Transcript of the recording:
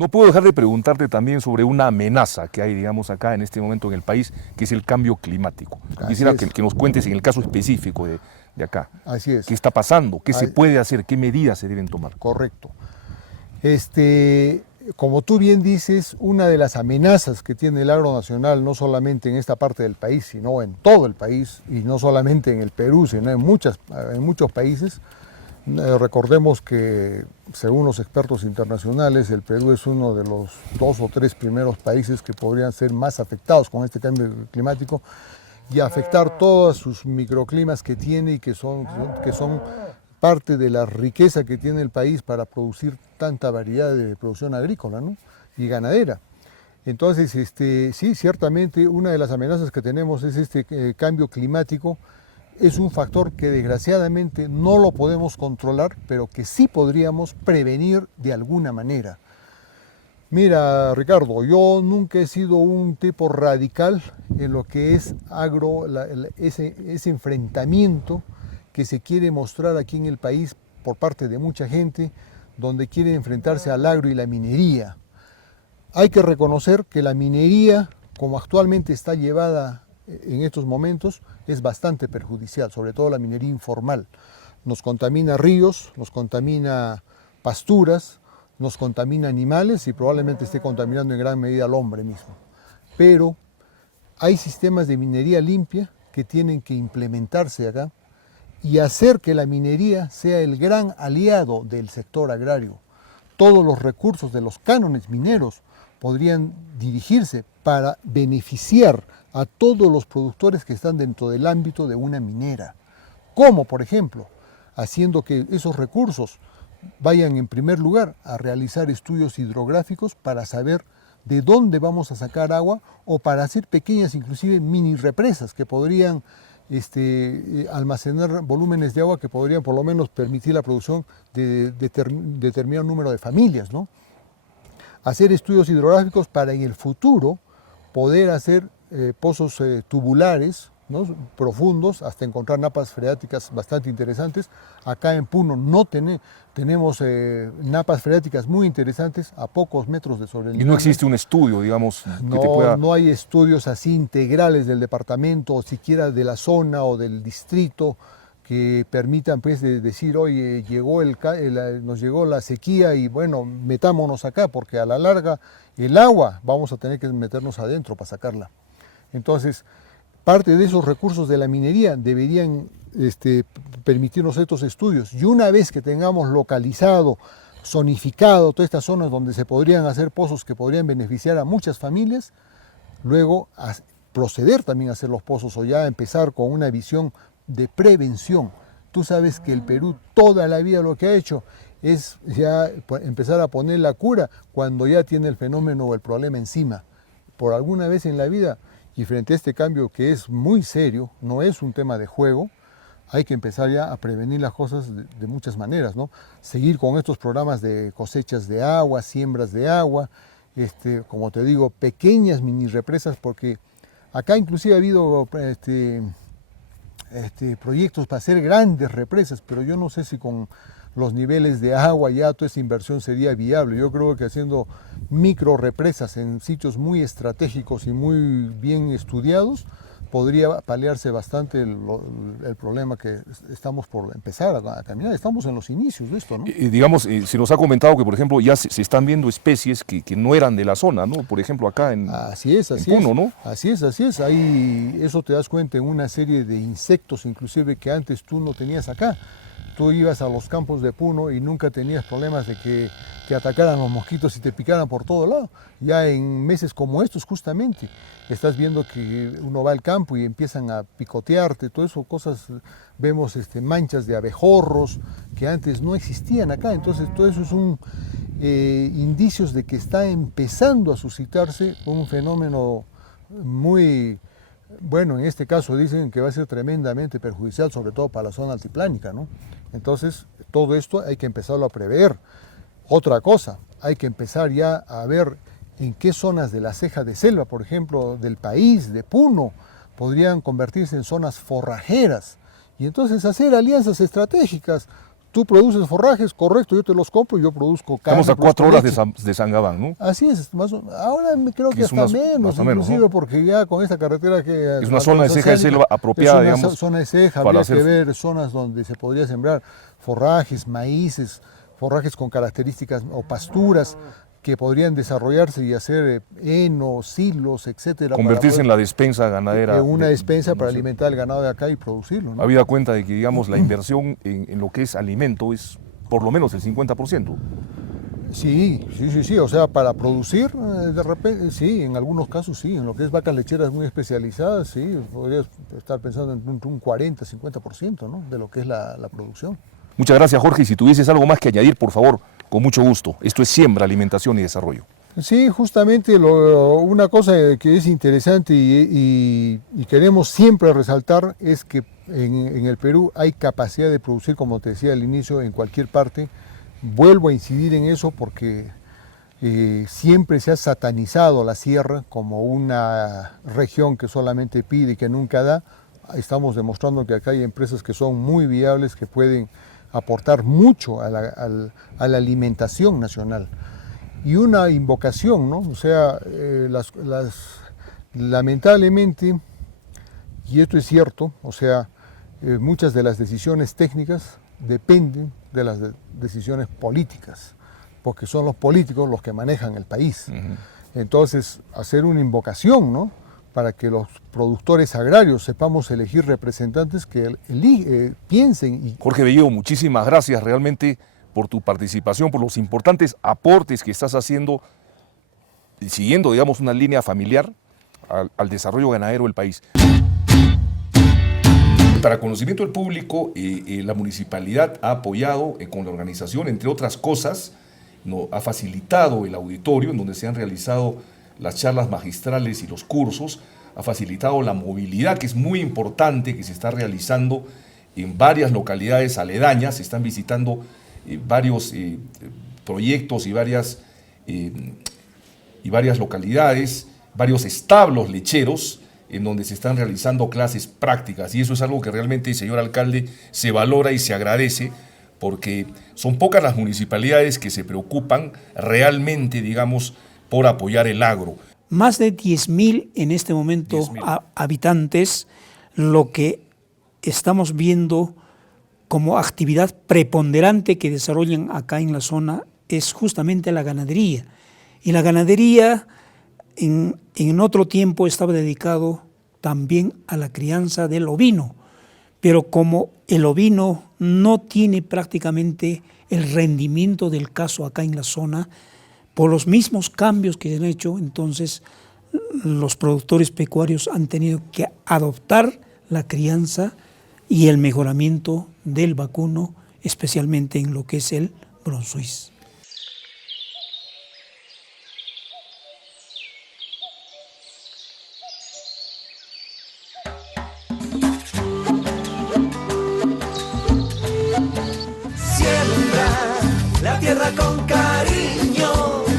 No puedo dejar de preguntarte también sobre una amenaza que hay, digamos, acá en este momento en el país, que es el cambio climático. Quisiera que nos cuentes en el caso específico de acá. Así es. ¿Qué está pasando? ¿Qué se Ay, puede hacer? ¿Qué medidas se deben tomar? correcto. Como tú bien dices, una de las amenazas que tiene el agro nacional, no solamente en esta parte del país, sino en todo el país, y no solamente en el Perú, sino en muchos países. Recordemos que, según los expertos internacionales, el Perú es uno de los 2 o 3 primeros países que podrían ser más afectados con este cambio climático y afectar todos sus microclimas que tiene y que son parte de la riqueza que tiene el país para producir tanta variedad de producción agrícola, ¿no?, y ganadera. Entonces, sí, ciertamente una de las amenazas que tenemos es este cambio climático. Es un factor que desgraciadamente no lo podemos controlar, pero que sí podríamos prevenir de alguna manera. Mira, Ricardo, yo nunca he sido un tipo radical en lo que es ese enfrentamiento que se quiere mostrar aquí en el país por parte de mucha gente, donde quiere enfrentarse al agro y la minería. Hay que reconocer que la minería, como actualmente está llevada en estos momentos, es bastante perjudicial, sobre todo la minería informal. Nos contamina ríos, nos contamina pasturas, nos contamina animales y probablemente esté contaminando en gran medida al hombre mismo. Pero hay sistemas de minería limpia que tienen que implementarse acá y hacer que la minería sea el gran aliado del sector agrario. Todos los recursos de los cánones mineros podrían dirigirse para beneficiar a todos los productores que están dentro del ámbito de una minera. Como, por ejemplo, haciendo que esos recursos vayan en primer lugar a realizar estudios hidrográficos para saber de dónde vamos a sacar agua, o para hacer pequeñas, inclusive mini represas que podrían almacenar volúmenes de agua que podrían por lo menos permitir la producción de determinado número de familias, ¿no? Hacer estudios hidrográficos para en el futuro poder hacer pozos tubulares, ¿no?, profundos, hasta encontrar napas freáticas bastante interesantes. Acá en Puno tenemos napas freáticas muy interesantes a pocos metros de sobre el nivel. Y no existe un estudio, digamos, que te pueda... No hay estudios así integrales del departamento, o siquiera de la zona o del distrito, que permitan, pues, decir, oye, nos llegó la sequía y bueno, metámonos acá, porque a la larga el agua vamos a tener que meternos adentro para sacarla. Entonces, parte de esos recursos de la minería deberían permitirnos estos estudios. Y una vez que tengamos localizado, zonificado todas estas zonas donde se podrían hacer pozos que podrían beneficiar a muchas familias, luego proceder también a hacer los pozos, o ya empezar con una visión de prevención. Tú sabes que el Perú toda la vida lo que ha hecho es ya empezar a poner la cura cuando ya tiene el fenómeno o el problema encima. Por alguna vez en la vida, y frente a este cambio que es muy serio, no es un tema de juego, hay que empezar ya a prevenir las cosas de muchas maneras, ¿no? Seguir con estos programas de cosechas de agua, siembras de agua, como te digo, pequeñas mini represas, porque acá inclusive ha habido proyectos para hacer grandes represas, pero yo no sé si con los niveles de agua ya toda esa inversión sería viable. Yo creo que haciendo micro represas en sitios muy estratégicos y muy bien estudiados podría paliarse bastante el problema que estamos por empezar a caminar. Estamos en los inicios de esto, ¿no? Digamos, se nos ha comentado que, por ejemplo, ya se están viendo especies que no eran de la zona, ¿no? Por ejemplo, acá en Puno, ¿no? Así es. Ahí, eso te das cuenta en una serie de insectos, inclusive, que antes tú no tenías acá. Tú ibas a los campos de Puno y nunca tenías problemas de que te atacaran los mosquitos y te picaran por todo lado. Ya en meses como estos, justamente, estás viendo que uno va al campo y empiezan a picotearte, todo eso, cosas, vemos manchas de abejorros que antes no existían acá. Entonces, todo eso son indicios de que está empezando a suscitarse un fenómeno muy... Bueno, en este caso dicen que va a ser tremendamente perjudicial, sobre todo para la zona altiplánica, ¿no? Entonces, todo esto hay que empezarlo a prever. Otra cosa, hay que empezar ya a ver en qué zonas de la ceja de selva, por ejemplo, del país, de Puno, podrían convertirse en zonas forrajeras. Y entonces hacer alianzas estratégicas. tú produces forrajes, correcto, yo te los compro y yo produzco carne. Estamos a 4 horas de Sangabán, ¿no? Así es, ahora creo que hasta menos, inclusive, ¿no? Porque ya con esta carretera que... Es una zona de ceja de selva apropiada, digamos. Es digamos. una zona de ceja, habría que ver zonas donde se podría sembrar forrajes, maíces, forrajes con características o pasturas que podrían desarrollarse y hacer heno, silos, etcétera. Convertirse en la despensa ganadera. Una despensa para alimentar el ganado de acá y producirlo, ¿no? Habida cuenta de que, digamos, la inversión en lo que es alimento es por lo menos el 50%. Sí, o sea, para producir, de repente, sí, en algunos casos sí, en lo que es vacas lecheras muy especializadas, sí, podrías estar pensando en un 40, 50%, ¿no? De lo que es la producción. Muchas gracias, Jorge, y si tuvieses algo más que añadir, por favor, con mucho gusto. Esto es Siembra, Alimentación y Desarrollo. Sí, justamente una cosa que es interesante y queremos siempre resaltar es que en el Perú hay capacidad de producir, como te decía al inicio, en cualquier parte. Vuelvo a incidir en eso porque siempre se ha satanizado la sierra como una región que solamente pide y que nunca da. Estamos demostrando que acá hay empresas que son muy viables, que pueden aportar mucho a la alimentación nacional. Y una invocación, ¿no? O sea, lamentablemente, y esto es cierto, o sea, muchas de las decisiones técnicas dependen de las decisiones políticas, porque son los políticos los que manejan el país. Entonces, hacer una invocación, ¿no? Para que los productores agrarios sepamos elegir representantes que piensen. Jorge Bellido, muchísimas gracias realmente por tu participación, por los importantes aportes que estás haciendo, siguiendo, digamos, una línea familiar al desarrollo ganadero del país. Para conocimiento del público, la municipalidad ha apoyado con la organización, entre otras cosas, ha facilitado el auditorio en donde se han realizado las charlas magistrales y los cursos, ha facilitado la movilidad, que es muy importante, que se está realizando en varias localidades aledañas. Se están visitando varios proyectos y varias localidades, varios establos lecheros, en donde se están realizando clases prácticas, y eso es algo que realmente, señor alcalde, se valora y se agradece, porque son pocas las municipalidades que se preocupan realmente, digamos, por apoyar el agro. Más de 10.000 en este momento habitantes, lo que estamos viendo como actividad preponderante que desarrollan acá en la zona es justamente la ganadería. Y la ganadería en otro tiempo estaba dedicado también a la crianza del ovino, pero como el ovino no tiene prácticamente el rendimiento del caso acá en la zona, por los mismos cambios que se han hecho, entonces los productores pecuarios han tenido que adoptar la crianza y el mejoramiento del vacuno, especialmente en lo que es el bronzuís. Siembra la tierra con cariño.